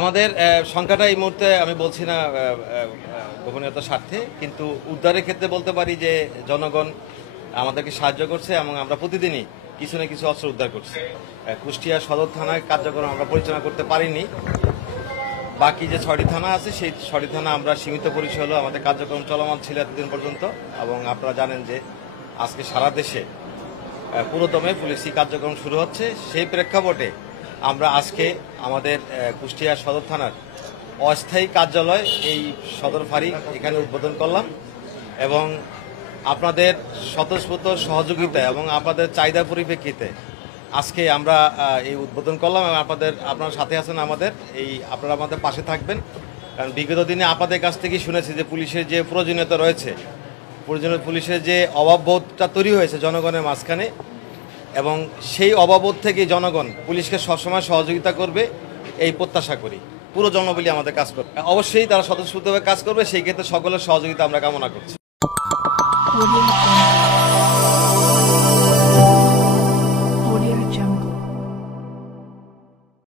আমাদের সংখ্যাটা এই মুহূর্তে আমি বলছি না গোপনীয়তার স্বার্থে, কিন্তু উদ্ধারের ক্ষেত্রে বলতে পারি যে জনগণ আমাদেরকে সাহায্য করছে এবং আমরা প্রতিদিনই কিছু না কিছু অস্ত্র উদ্ধার করছি। কুষ্টিয়া সদর থানায় কার্যক্রম আমরা পরিচালনা করতে পারিনি, বাকি যে 6টি থানা আছে সেই 6টি থানা আমরা সীমিত পরিসরে আমাদের কার্যক্রম চলমান ছিল এতদিন পর্যন্ত। এবং আপনারা জানেন যে আজকে সারা দেশে পুরোদমে পুলিশি কার্যক্রম শুরু হচ্ছে। সেই প্রেক্ষাপটে আমরা আজকে আমাদের কুষ্টিয়া সদর থানার অস্থায়ী কার্যালয় এই সদর ফাঁড়ি এখানে উদ্বোধন করলাম এবং আপনাদের স্বতঃস্ফূর্ত সহযোগিতা এবং আপনাদের চাহিদা পরিপ্রেক্ষিতে আজকে আমরা এই উদ্বোধন করলাম এবং আপনারা সাথে আছেন আমাদের, আপনারা আমাদের পাশে থাকবেন। কারণ বিগত দিনে আপনাদের কাছ থেকেই শুনেছি যে পুলিশের যে প্রয়োজনীয়তা রয়েছে, পুলিশের যে অভাববোধটা তৈরি হয়েছে জনগণের মাঝখানে, এবং সেই অভাববোধ থেকে জনগণ পুলিশকে সবসময় সহযোগিতা করবে এই প্রত্যাশা করি। পুরো জনবলি আমাদের কাজ করবে, অবশ্যই তারা স্বতঃস্ফূর্তভাবে কাজ করবে, সেই ক্ষেত্রে সকলের সহযোগিতা আমরা কামনা করছি।